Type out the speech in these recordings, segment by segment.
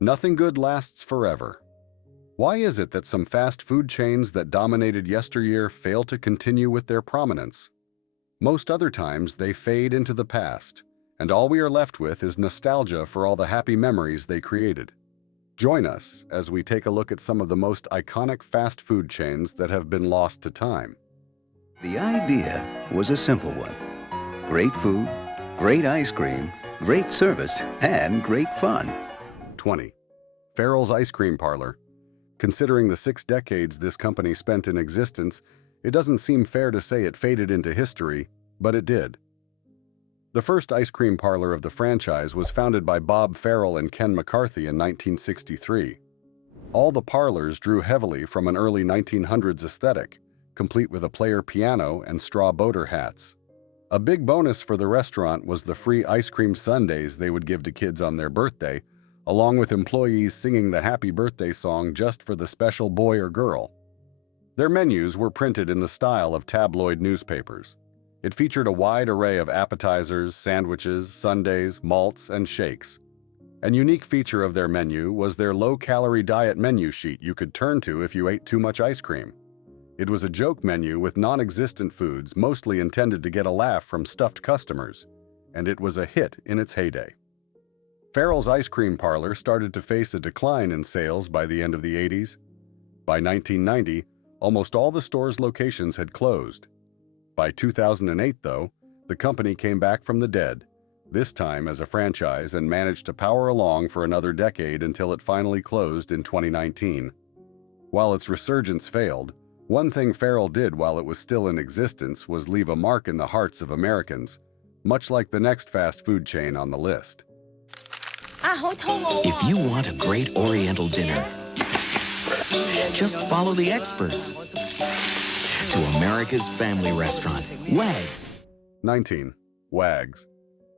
Nothing good lasts forever. Why is it that some fast food chains that dominated yesteryear fail to continue with their prominence? Most other times, they fade into the past, and all we are left with is nostalgia for all the happy memories they created. Join us as we take a look at some of the most iconic fast food chains that have been lost to time. The idea was a simple one. Great food, great ice cream, great service, and great fun. 20. Farrell's Ice Cream Parlor. Considering the 6 decades this company spent in existence, it doesn't seem fair to say it faded into history, but it did. The first ice cream parlor of the franchise was founded by Bob Farrell and Ken McCarthy in 1963. All the parlors drew heavily from an early 1900s aesthetic, complete with a player piano and straw boater hats. A big bonus for the restaurant was the free ice cream sundaes they would give to kids on their birthday, along with employees singing the happy birthday song just for the special boy or girl. Their menus were printed in the style of tabloid newspapers. It featured a wide array of appetizers, sandwiches, sundaes, malts, and shakes. An unique feature of their menu was their low-calorie diet menu sheet you could turn to if you ate too much ice cream. It was a joke menu with non-existent foods mostly intended to get a laugh from stuffed customers, and it was a hit in its heyday. Farrell's Ice Cream Parlor started to face a decline in sales by the end of the 80s. By 1990, almost all the store's locations had closed. By 2008, though, the company came back from the dead, this time as a franchise, and managed to power along for another decade until it finally closed in 2019. While its resurgence failed, one thing Farrell did while it was still in existence was leave a mark in the hearts of Americans, much like the next fast food chain on the list. If you want a great Oriental dinner, just follow the experts to America's family restaurant, Wags. 19. Wags.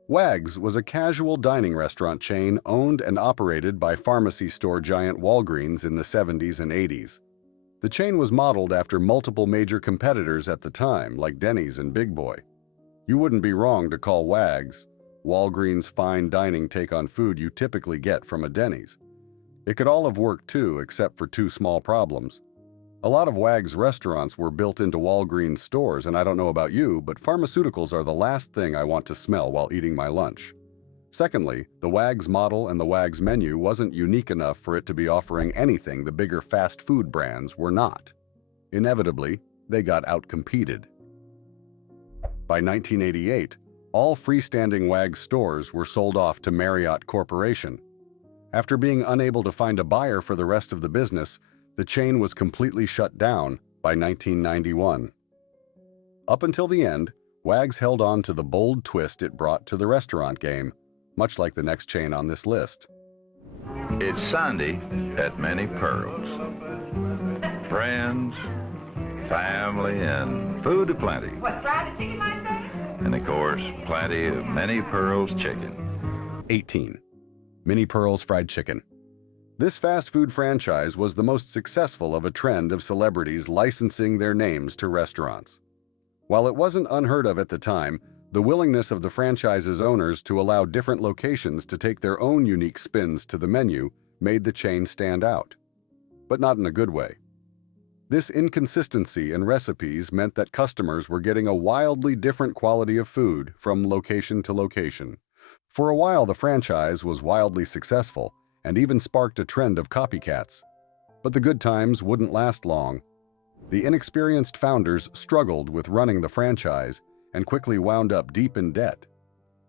Wags was a casual dining restaurant chain owned and operated by pharmacy store giant Walgreens in the 70s and 80s. The chain was modeled after multiple major competitors at the time, like Denny's and Big Boy. You wouldn't be wrong to call Wags Walgreens' fine dining take on food you typically get from a Denny's. It could all have worked too, except for 2 small problems. A lot of Wags restaurants were built into Walgreens stores, and I don't know about you, but pharmaceuticals are the last thing I want to smell while eating my lunch. Secondly, the Wags model and the Wags menu wasn't unique enough for it to be offering anything the bigger fast food brands were not. Inevitably, they got outcompeted. By 1988, all freestanding Wags stores were sold off to Marriott Corporation. After being unable to find a buyer for the rest of the business, the chain was completely shut down by 1991. Up until the end, Wags held on to the bold twist it brought to the restaurant game, much like the next chain on this list. It's Sunday at Many Pearls. Friends, family, and food aplenty. What, fried chicken, my son? And of course, plenty of Many Pearls chicken. 18. Mini Pearls Fried Chicken. This fast food franchise was the most successful of a trend of celebrities licensing their names to restaurants. While it wasn't unheard of at the time, the willingness of the franchise's owners to allow different locations to take their own unique spins to the menu made the chain stand out. But not in a good way. This inconsistency in recipes meant that customers were getting a wildly different quality of food from location to location. For a while, the franchise was wildly successful and even sparked a trend of copycats. But the good times wouldn't last long. The inexperienced founders struggled with running the franchise and quickly wound up deep in debt.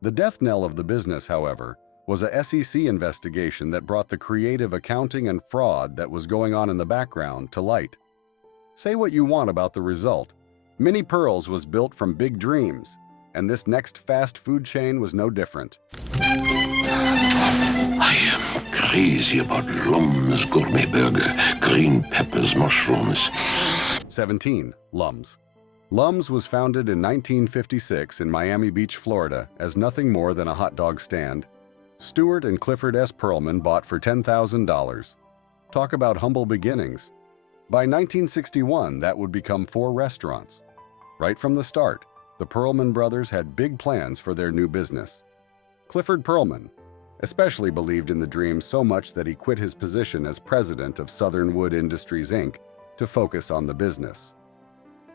The death knell of the business, however, was a SEC investigation that brought the creative accounting and fraud that was going on in the background to light. Say what you want about the result. Mini Pearls was built from big dreams, and this next fast food chain was no different. I am crazy about Lum's Gourmet Burger, green peppers, mushrooms. 17. Lum's. Lum's was founded in 1956 in Miami Beach, Florida, as nothing more than a hot dog stand. Stuart and Clifford S. Pearlman bought for $10,000. Talk about humble beginnings. By 1961, that would become 4 restaurants. Right from the start, the Pearlman brothers had big plans for their new business. Clifford Pearlman, especially believed in the dream so much that he quit his position as president of Southern Wood Industries, Inc. to focus on the business.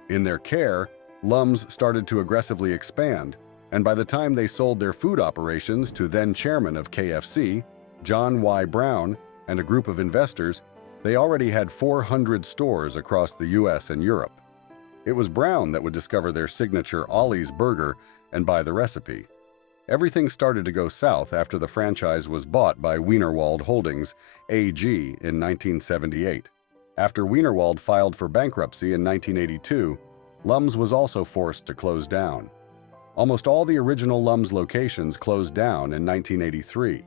In their care, Lum's started to aggressively expand, and by the time they sold their food operations to then-chairman of KFC, John Y. Brown, and a group of investors, they already had 400 stores across the U.S. and Europe. It was Brown that would discover their signature Ollie's burger and buy the recipe. Everything started to go south after the franchise was bought by Wienerwald Holdings, AG, in 1978. After Wienerwald filed for bankruptcy in 1982, Lum's was also forced to close down. Almost all the original Lum's locations closed down in 1983.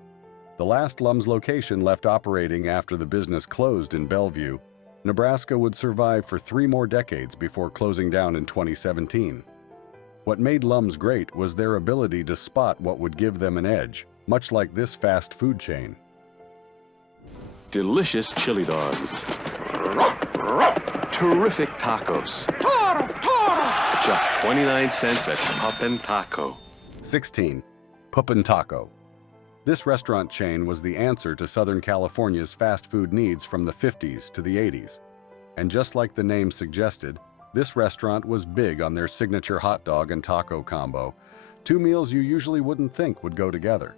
The last Lum's location left operating after the business closed in Bellevue, Nebraska would survive for 3 more decades before closing down in 2017. What made Lum's great was their ability to spot what would give them an edge, much like this fast food chain. Delicious chili dogs. Terrific tacos. Just 29 cents at Pup & Taco. 16. Pup & Taco. This restaurant chain was the answer to Southern California's fast food needs from the 50s to the 80s. And just like the name suggested, this restaurant was big on their signature hot dog and taco combo, 2 meals you usually wouldn't think would go together.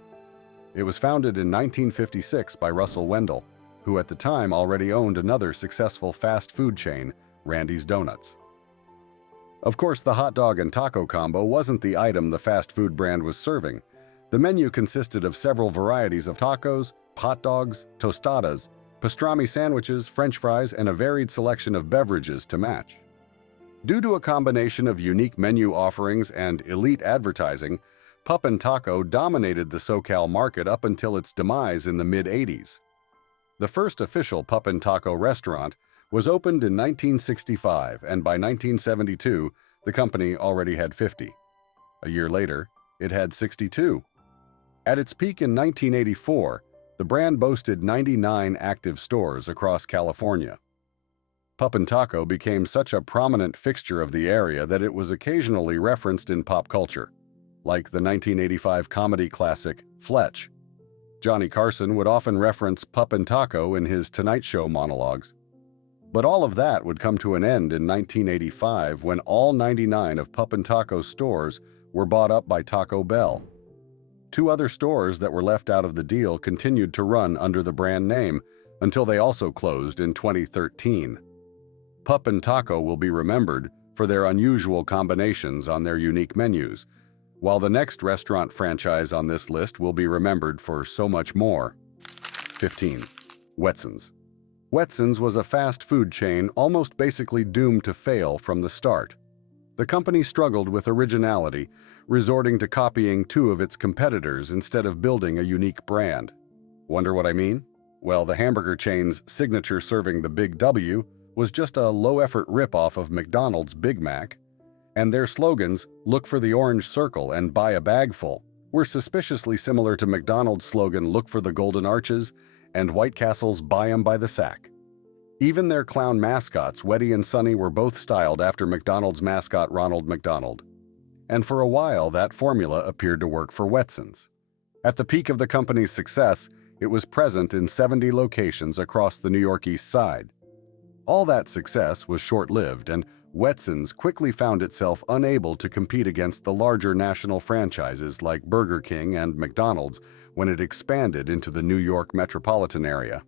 It was founded in 1956 by Russell Wendell, who at the time already owned another successful fast food chain, Randy's Donuts. Of course, the hot dog and taco combo wasn't the item the fast food brand was serving. The menu consisted of several varieties of tacos, hot dogs, tostadas, pastrami sandwiches, French fries, and a varied selection of beverages to match. Due to a combination of unique menu offerings and elite advertising, Pup & Taco dominated the SoCal market up until its demise in the mid-80s. The first official Pup & Taco restaurant was opened in 1965, and by 1972, the company already had 50. A year later, it had 62. At its peak in 1984, the brand boasted 99 active stores across California. Pup & Taco became such a prominent fixture of the area that it was occasionally referenced in pop culture, like the 1985 comedy classic Fletch. Johnny Carson would often reference Pup & Taco in his Tonight Show monologues. But all of that would come to an end in 1985 when all 99 of Pup & Taco's stores were bought up by Taco Bell. 2 other stores that were left out of the deal continued to run under the brand name until they also closed in 2013. Pup & Taco will be remembered for their unusual combinations on their unique menus, while the next restaurant franchise on this list will be remembered for so much more. 15. Wetson's. Wetson's was a fast food chain almost basically doomed to fail from the start. The company struggled with originality, resorting to copying 2 of its competitors instead of building a unique brand. Wonder what I mean? Well, the hamburger chain's signature serving the Big W was just a low-effort rip-off of McDonald's Big Mac, and their slogans, "Look for the orange circle and buy a bagful," were suspiciously similar to McDonald's slogan, "Look for the golden arches," and White Castle's "Buy 'em by the sack." Even their clown mascots, Weddy and Sunny, were both styled after McDonald's mascot Ronald McDonald. And for a while, that formula appeared to work for Wetson's. At the peak of the company's success, it was present in 70 locations across the New York East Side. All that success was short-lived, and Wetson's quickly found itself unable to compete against the larger national franchises like Burger King and McDonald's when it expanded into the New York metropolitan area.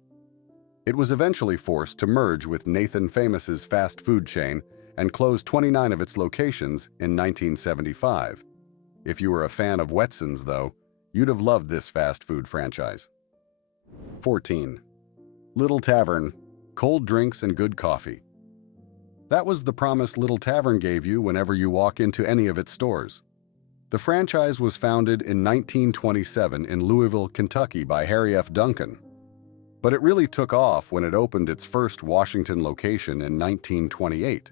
It was eventually forced to merge with Nathan Famous's fast food chain and closed 29 of its locations in 1975. If you were a fan of Wetson's, though, you'd have loved this fast food franchise. 14. Little Tavern. Cold drinks and good coffee. That was the promise Little Tavern gave you whenever you walk into any of its stores. The franchise was founded in 1927 in Louisville, Kentucky by Harry F. Duncan. But it really took off when it opened its first Washington location in 1928.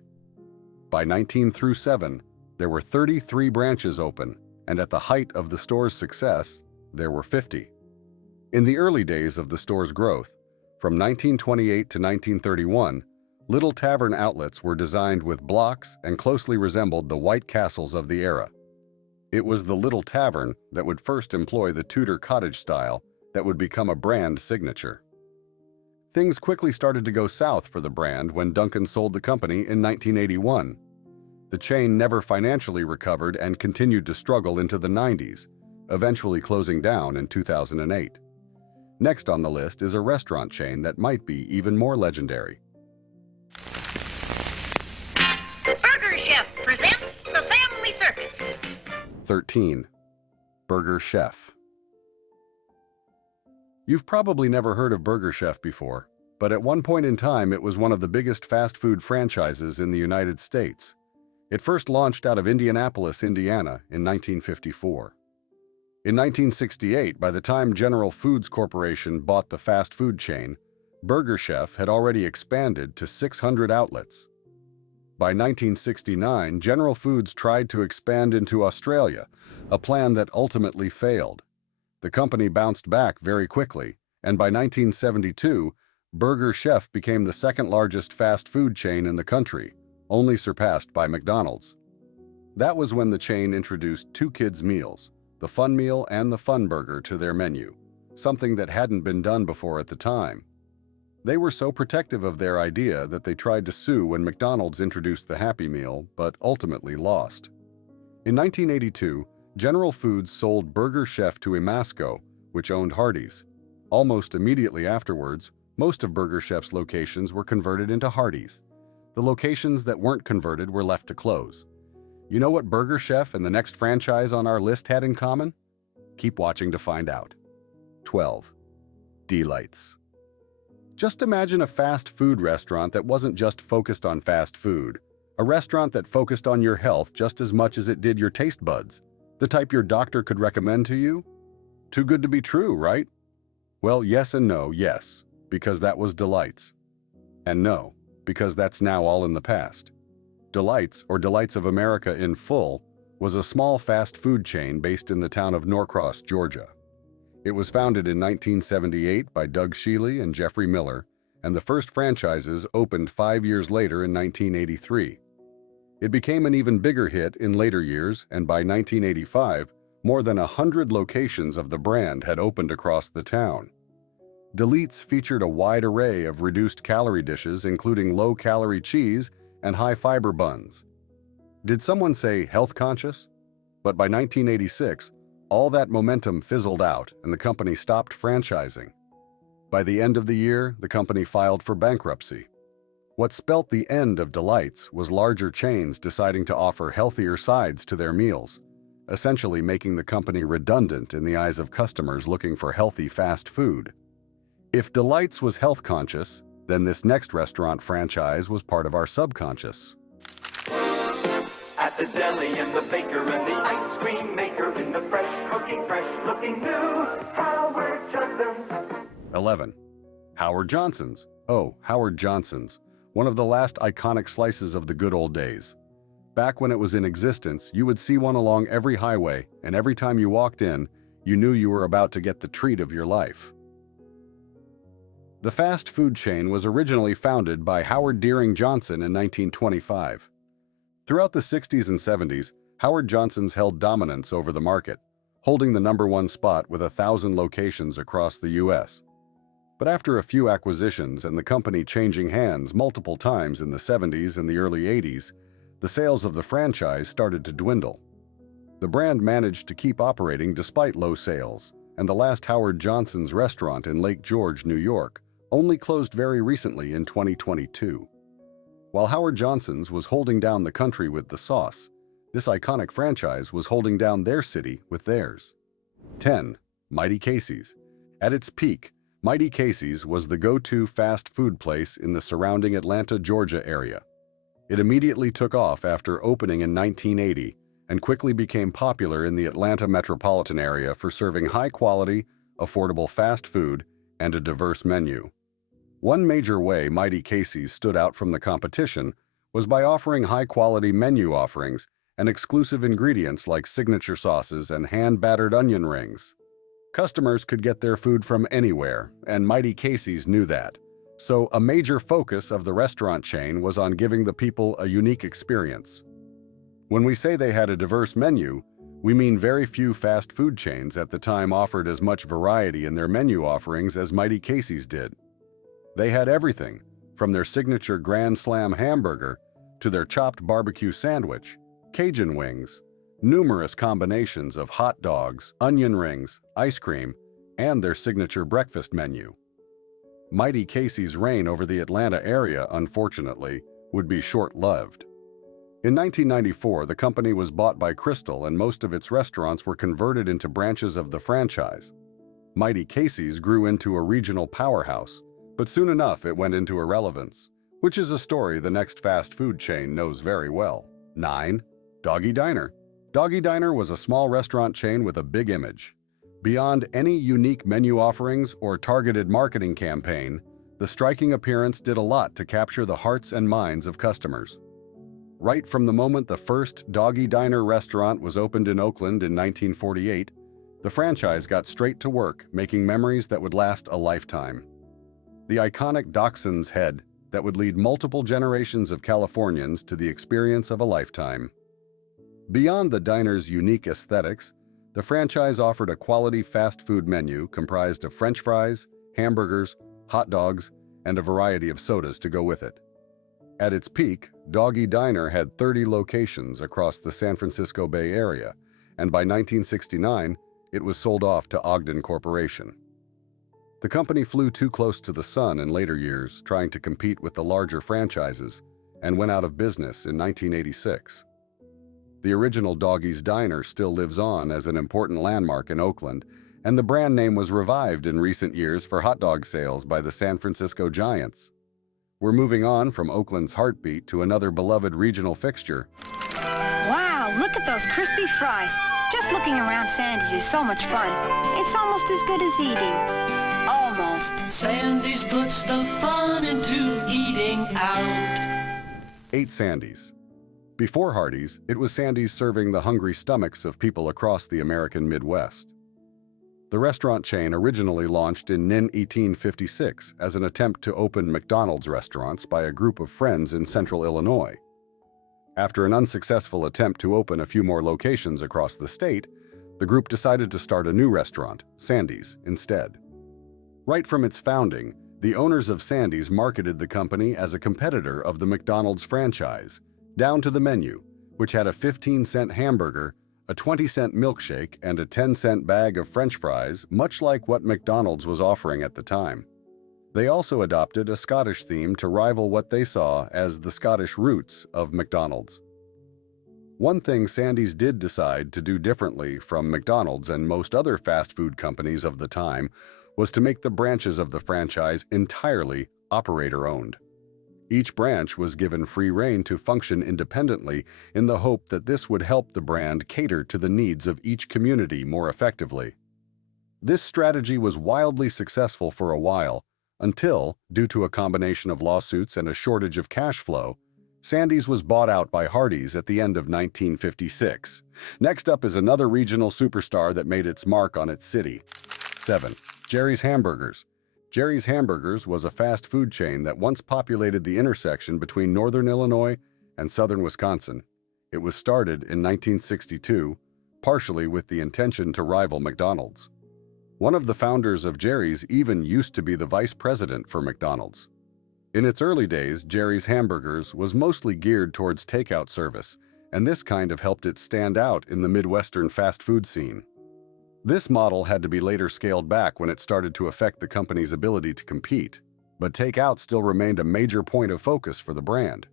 By 1907, there were 33 branches open, and at the height of the store's success, there were 50. In the early days of the store's growth, from 1928 to 1931, Little Tavern outlets were designed with blocks and closely resembled the White Castles of the era. It was the Little Tavern that would first employ the Tudor cottage style that would become a brand signature. Things quickly started to go south for the brand when Dunkin' sold the company in 1981. The chain never financially recovered and continued to struggle into the 90s, eventually closing down in 2008. Next on the list is a restaurant chain that might be even more legendary. Burger Chef presents the Family Circus. 13. Burger Chef. You've probably never heard of Burger Chef before, but at one point in time it was one of the biggest fast food franchises in the United States. It first launched out of Indianapolis, Indiana in 1954. In 1968, by the time General Foods Corporation bought the fast food chain, Burger Chef had already expanded to 600 outlets. By 1969, General Foods tried to expand into Australia, a plan that ultimately failed. The company bounced back very quickly, and by 1972, Burger Chef became the second largest fast food chain in the country, only surpassed by MacDonald's. That was when the chain introduced two kids' meals, the Fun Meal and the Fun Burger, to their menu, something that hadn't been done before at the time. They were so protective of their idea that they tried to sue when McDonald's introduced the Happy Meal, but ultimately lost. In 1982, General Foods sold Burger Chef to Imasco, which owned Hardee's. Almost immediately afterwards, most of Burger Chef's locations were converted into Hardee's. The locations that weren't converted were left to close. You know what Burger Chef and the next franchise on our list had in common? Keep watching to find out. 12. Delights. Just imagine a fast food restaurant that wasn't just focused on fast food, a restaurant that focused on your health just as much as it did your taste buds, the type your doctor could recommend to you. Too good to be true, right? Well, yes and no, yes, because that was Delights. And no, because that's now all in the past. Delights, or Delights of America in full, was a small fast food chain based in the town of Norcross, Georgia. It was founded in 1978 by Doug Shealy and Jeffrey Miller, and the first franchises opened 5 years later in 1983. It became an even bigger hit in later years, and by 1985, more than 100 locations of the brand had opened across the town. Delights featured a wide array of reduced-calorie dishes, including low-calorie cheese and high-fiber buns. Did someone say health-conscious? But by 1986, all that momentum fizzled out and the company stopped franchising. By the end of the year, the company filed for bankruptcy. What spelt the end of Delights was larger chains deciding to offer healthier sides to their meals, essentially making the company redundant in the eyes of customers looking for healthy fast food. If Delights was health-conscious, then this next restaurant franchise was part of our subconscious. At the deli and the baker and the ice cream maker in the fresh cooking, fresh looking new Howard Johnson's. 11. Howard Johnson's. Oh, Howard Johnson's, one of the last iconic slices of the good old days. Back when it was in existence, you would see one along every highway, and every time you walked in, you knew you were about to get the treat of your life. The fast food chain was originally founded by Howard Deering Johnson in 1925. Throughout the 60s and 70s, Howard Johnson's held dominance over the market, holding the #1 spot with 1,000 locations across the U.S. But after a few acquisitions and the company changing hands multiple times in the 70s and the early 80s, the sales of the franchise started to dwindle. The brand managed to keep operating despite low sales, and the last Howard Johnson's restaurant in Lake George, New York, only closed very recently in 2022. While Howard Johnson's was holding down the country with the sauce, this iconic franchise was holding down their city with theirs. 10. Mighty Casey's. At its peak, Mighty Casey's was the go-to fast food place in the surrounding Atlanta, Georgia area. It immediately took off after opening in 1980 and quickly became popular in the Atlanta metropolitan area for serving high-quality, affordable fast food and a diverse menu. One major way Mighty Casey's stood out from the competition was by offering high-quality menu offerings and exclusive ingredients like signature sauces and hand-battered onion rings. Customers could get their food from anywhere, and Mighty Casey's knew that. So a major focus of the restaurant chain was on giving the people a unique experience. When we say they had a diverse menu, We mean very few fast food chains at the time offered as much variety in their menu offerings as Mighty Casey's did. They had everything, from their signature Grand Slam hamburger to their chopped barbecue sandwich, Cajun wings, numerous combinations of hot dogs, onion rings, ice cream, and their signature breakfast menu. Mighty Casey's reign over the Atlanta area, unfortunately, would be short-lived. In 1994, the company was bought by Crystal and most of its restaurants were converted into branches of the franchise. Mighty Casey's grew into a regional powerhouse, but soon enough it went into irrelevance, which is a story the next fast food chain knows very well. 9. Doggy Diner. Doggy Diner was a small restaurant chain with a big image. Beyond any unique menu offerings or targeted marketing campaign, the striking appearance did a lot to capture the hearts and minds of customers. Right from the moment the first Doggy Diner restaurant was opened in Oakland in 1948, the franchise got straight to work, making memories that would last a lifetime. The iconic Dachshund's head that would lead multiple generations of Californians to the experience of a lifetime. Beyond the diner's unique aesthetics, the franchise offered a quality fast food menu comprised of French fries, hamburgers, hot dogs, and a variety of sodas to go with it. At its peak, Doggy Diner had 30 locations across the San Francisco Bay Area, and by 1969, it was sold off to Ogden Corporation. The company flew too close to the sun in later years, trying to compete with the larger franchises, and went out of business in 1986. The original Doggy's Diner still lives on as an important landmark in Oakland, and the brand name was revived in recent years for hot dog sales by the San Francisco Giants. We're moving on from Oakland's heartbeat to another beloved regional fixture. Wow, look at those crispy fries. Just looking around Sandy's is so much fun. It's almost as good as eating. Almost. Sandy's puts the fun into eating out. 8 Sandy's. Before Hardee's, it was Sandy's serving the hungry stomachs of people across the American Midwest. The restaurant chain originally launched in 1856 as an attempt to open MacDonald's restaurants by a group of friends in central Illinois. After an unsuccessful attempt to open a few more locations across the state, the group decided to start a new restaurant, Sandy's, instead. Right from its founding, the owners of Sandy's marketed the company as a competitor of the McDonald's franchise, down to the menu, which had a 15-cent hamburger, a 20-cent milkshake, and a 10-cent bag of French fries, much like what McDonald's was offering at the time. They also adopted a Scottish theme to rival what they saw as the Scottish roots of McDonald's. One thing Sandy's did decide to do differently from McDonald's and most other fast food companies of the time was to make the branches of the franchise entirely operator-owned. Each branch was given free rein to function independently in the hope that this would help the brand cater to the needs of each community more effectively. This strategy was wildly successful for a while until, due to a combination of lawsuits and a shortage of cash flow, Sandy's was bought out by Hardee's at the end of 1956. Next up is another regional superstar that made its mark on its city. 7. Jerry's Hamburgers. Jerry's Hamburgers was a fast food chain that once populated the intersection between northern Illinois and southern Wisconsin. It was started in 1962, partially with the intention to rival McDonald's. One of the founders of Jerry's even used to be the vice president for McDonald's. In its early days, Jerry's Hamburgers was mostly geared towards takeout service, and this kind of helped it stand out in the Midwestern fast food scene. This model had to be later scaled back when it started to affect the company's ability to compete, but takeout still remained a major point of focus for the brand.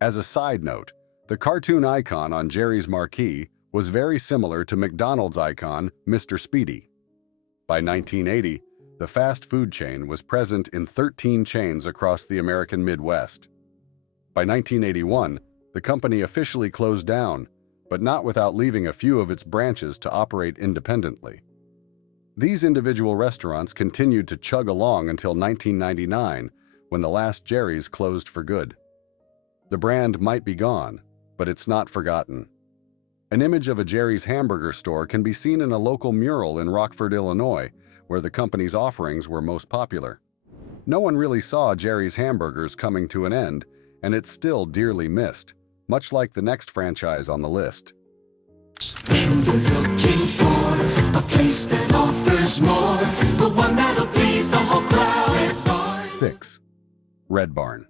As a side note, the cartoon icon on Jerry's marquee was very similar to McDonald's icon, Mr. Speedy. By 1980, the fast food chain was present in 13 chains across the American Midwest. By 1981, the company officially closed down, but not without leaving a few of its branches to operate independently. These individual restaurants continued to chug along until 1999, when the last Jerry's closed for good. The brand might be gone, but it's not forgotten. An image of a Jerry's hamburger store can be seen in a local mural in Rockford, Illinois, where the company's offerings were most popular. No one really saw Jerry's Hamburgers coming to an end, and it's still dearly missed, much like the next franchise on the list. place that offers more, the one that'll please the whole crowd. Red Barn. 6. Red Barn.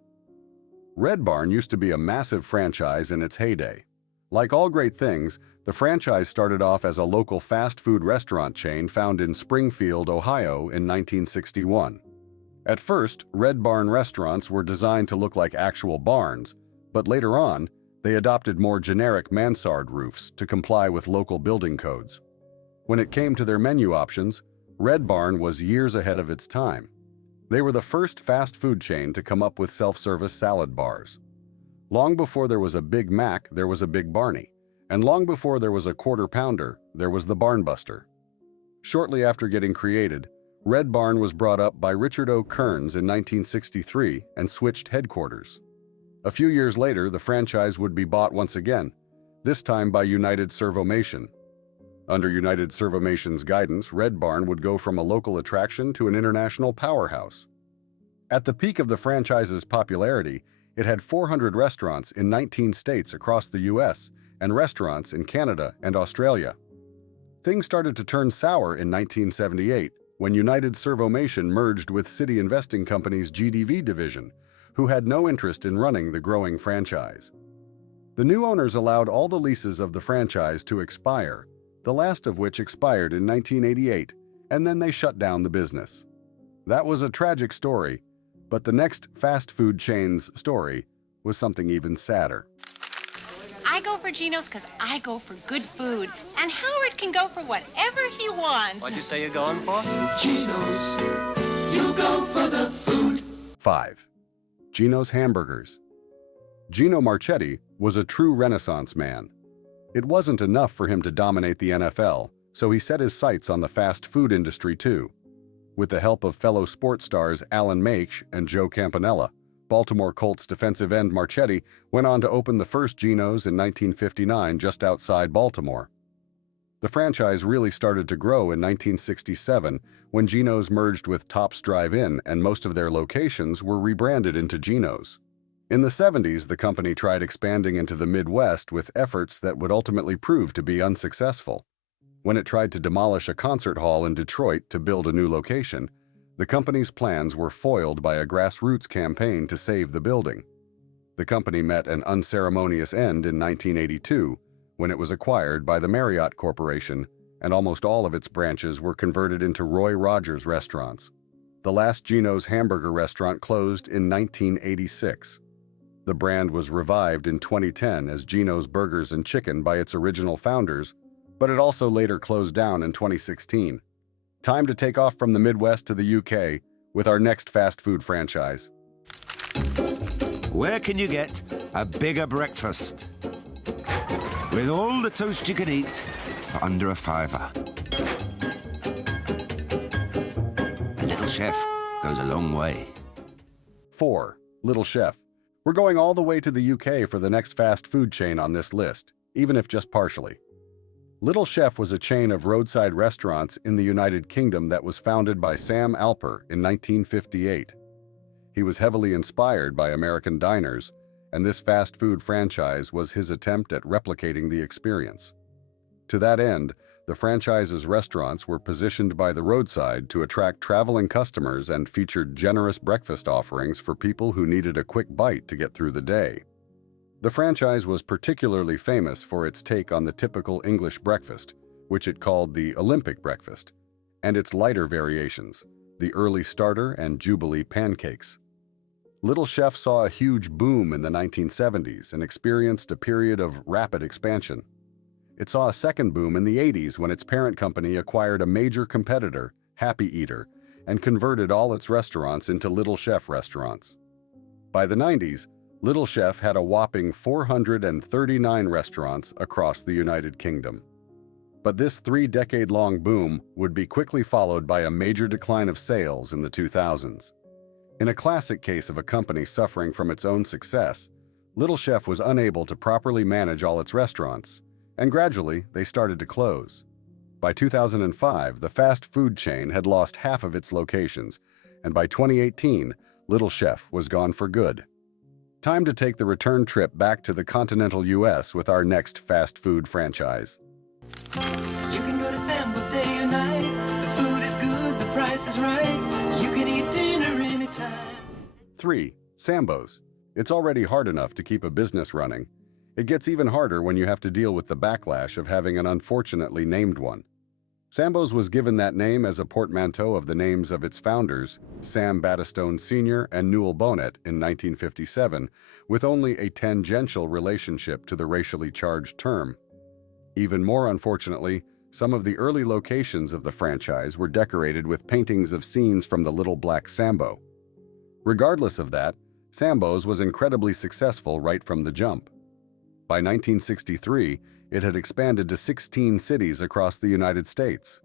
Red Barn used to be a massive franchise in its heyday. Like all great things, the franchise started off as a local fast food restaurant chain found in Springfield, Ohio in 1961. At first, Red Barn restaurants were designed to look like actual barns, but later on, they adopted more generic mansard roofs to comply with local building codes. When it came to their menu options, Red Barn was years ahead of its time. They were the first fast food chain to come up with self-service salad bars. Long before there was a Big Mac, there was a Big Barney. And long before there was a Quarter Pounder, there was the Barnbuster. Shortly after getting created, Red Barn was brought up by Richard O. Kearns in 1963 and switched headquarters. A few years later, the franchise would be bought once again, this time by United Servomation. Under United Servomation's guidance, Red Barn would go from a local attraction to an international powerhouse. At the peak of the franchise's popularity, it had 400 restaurants in 19 states across the U.S. and restaurants in Canada and Australia. Things started to turn sour in 1978 when United Servomation merged with City Investing Company's GDV division, who had no interest in running the growing franchise. The new owners allowed all the leases of the franchise to expire, the last of which expired in 1988, and then they shut down the business. That was a tragic story, but the next fast food chain's story was something even sadder. I go for Geno's because I go for good food, and Howard can go for whatever he wants. What'd you say you're going for? Geno's, you go for the food. 5. Geno's Hamburgers. Gino Marchetti was a true Renaissance man. It wasn't enough for him to dominate the NFL, so he set his sights on the fast food industry too. With the help of fellow sports stars Alan Makes and Joe Campanella, Baltimore Colts defensive end Marchetti went on to open the first Geno's in 1959 just outside Baltimore. The franchise really started to grow in 1967 when Geno's merged with Tops Drive-In and most of their locations were rebranded into Geno's. In the 70s, the company tried expanding into the Midwest with efforts that would ultimately prove to be unsuccessful. When it tried to demolish a concert hall in Detroit to build a new location, the company's plans were foiled by a grassroots campaign to save the building. The company met an unceremonious end in 1982 when it was acquired by the Marriott Corporation, and almost all of its branches were converted into Roy Rogers restaurants. The last Geno's hamburger restaurant closed in 1986. The brand was revived in 2010 as Geno's Burgers and Chicken by its original founders, but it also later closed down in 2016. Time to take off from the Midwest to the UK with our next fast food franchise. Where can you get a bigger breakfast? With all the toast you can eat for under a £5. A Little Chef goes a long way. 4. Little Chef. We're going all the way to the UK for the next fast food chain on this list, even if just partially. Little Chef was a chain of roadside restaurants in the United Kingdom that was founded by Sam Alper in 1958. He was heavily inspired by American diners, and this fast food franchise was his attempt at replicating the experience. To that end, the franchise's restaurants were positioned by the roadside to attract traveling customers and featured generous breakfast offerings for people who needed a quick bite to get through the day. The franchise was particularly famous for its take on the typical English breakfast, which it called the Olympic breakfast, and its lighter variations, the early starter and Jubilee pancakes. Little Chef saw a huge boom in the 1970s and experienced a period of rapid expansion. It saw a second boom in the 80s when its parent company acquired a major competitor, Happy Eater, and converted all its restaurants into Little Chef restaurants. By the 90s, Little Chef had a whopping 439 restaurants across the United Kingdom. But this 3-decade-long boom would be quickly followed by a major decline of sales in the 2000s. In a classic case of a company suffering from its own success, Little Chef was unable to properly manage all its restaurants, and gradually they started to close. By 2005, the fast food chain had lost half of its locations, and by 2018, Little Chef was gone for good. Time to take the return trip back to the continental U.S. with our next fast food franchise. You can go to Sam's day or night. 3. Sambo's. It's already hard enough to keep a business running. It gets even harder when you have to deal with the backlash of having an unfortunately named one. Sambo's was given that name as a portmanteau of the names of its founders, Sam Battistone Sr. and Newell Bonnet, in 1957, with only a tangential relationship to the racially charged term. Even more unfortunately, some of the early locations of the franchise were decorated with paintings of scenes from the Little Black Sambo. Regardless of that, Sambo's was incredibly successful right from the jump. By 1963, it had expanded to 16 cities across the United States.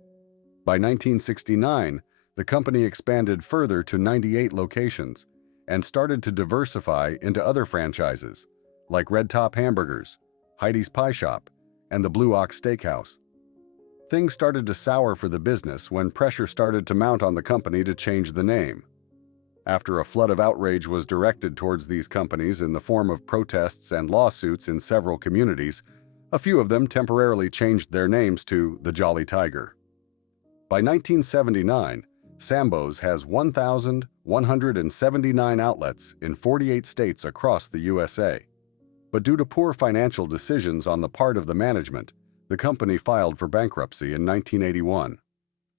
By 1969, the company expanded further to 98 locations and started to diversify into other franchises, like Red Top Hamburgers, Heidi's Pie Shop, and the Blue Ox Steakhouse. Things started to sour for the business when pressure started to mount on the company to change the name. After a flood of outrage was directed towards these companies in the form of protests and lawsuits in several communities, a few of them temporarily changed their names to the Jolly Tiger. By 1979, Sambo's has 1,179 outlets in 48 states across the USA. But due to poor financial decisions on the part of the management, the company filed for bankruptcy in 1981.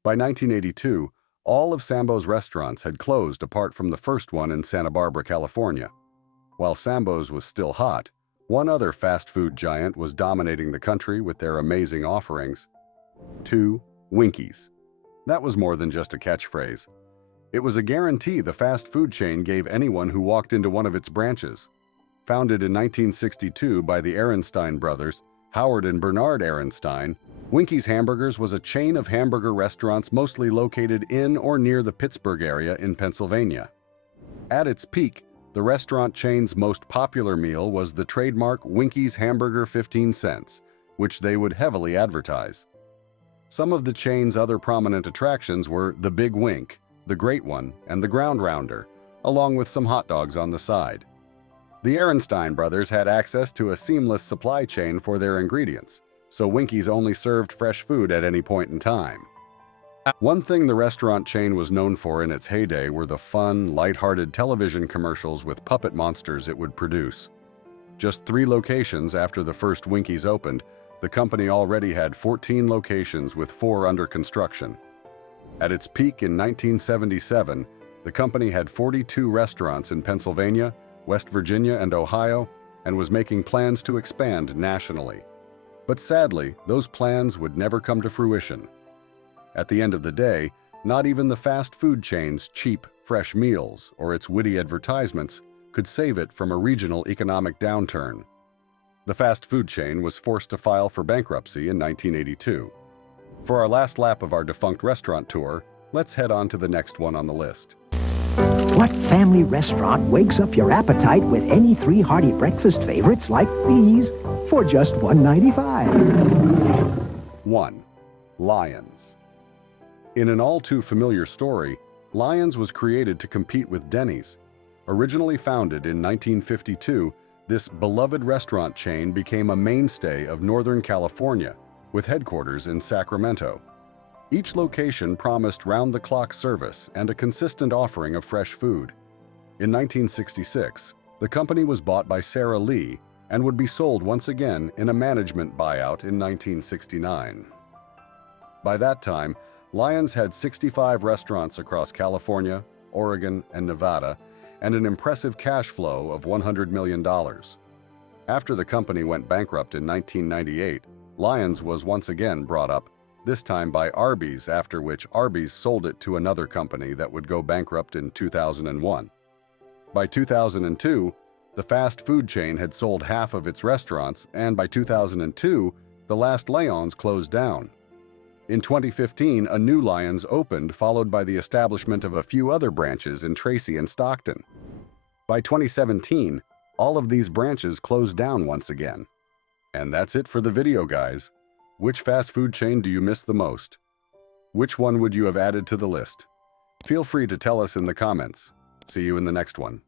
By 1982, all of Sambo's restaurants had closed apart from the first one in Santa Barbara, California. While Sambo's was still hot, one other fast food giant was dominating the country with their amazing offerings. 2. Winkies. That was more than just a catchphrase. It was a guarantee the fast food chain gave anyone who walked into one of its branches. Founded in 1962 by the Ehrenstein brothers, Howard and Bernard Ehrenstein, Winkies Hamburgers was a chain of hamburger restaurants mostly located in or near the Pittsburgh area in Pennsylvania. At its peak, the restaurant chain's most popular meal was the trademark Winkies Hamburger 15 cents, which they would heavily advertise. Some of the chain's other prominent attractions were the Big Wink, the Great One, and the Ground Rounder, along with some hot dogs on the side. The Ehrenstein brothers had access to a seamless supply chain for their ingredients, so Winkies only served fresh food at any point in time. One thing the restaurant chain was known for in its heyday were the fun, lighthearted television commercials with puppet monsters it would produce. Just 3 locations after the first Winkies opened, the company already had 14 locations with 4 under construction. At its peak in 1977, the company had 42 restaurants in Pennsylvania, West Virginia, and Ohio, and was making plans to expand nationally. But sadly, those plans would never come to fruition. At the end of the day, not even the fast food chain's cheap, fresh meals or its witty advertisements could save it from a regional economic downturn. The fast food chain was forced to file for bankruptcy in 1982. For our last lap of our defunct restaurant tour, let's head on to the next one on the list. What family restaurant wakes up your appetite with any 3 hearty breakfast favorites like these for just $1.95? 1. Lions. In an all-too-familiar story, Lions was created to compete with Denny's. Originally founded in 1952, this beloved restaurant chain became a mainstay of Northern California, with headquarters in Sacramento. Each location promised round-the-clock service and a consistent offering of fresh food. In 1966, the company was bought by Sara Lee and would be sold once again in a management buyout in 1969. By that time, Lions had 65 restaurants across California, Oregon, and Nevada, and an impressive cash flow of $100 million. After the company went bankrupt in 1998, Lions was once again brought up, this time by Arby's, after which Arby's sold it to another company that would go bankrupt in 2001. By 2002, the fast food chain had sold half of its restaurants, and by 2002, the last Lions closed down. In 2015, a new Lions opened, followed by the establishment of a few other branches in Tracy and Stockton. By 2017, all of these branches closed down once again. And that's it for the video, guys. Which fast food chain do you miss the most? Which one would you have added to the list? Feel free to tell us in the comments. See you in the next one.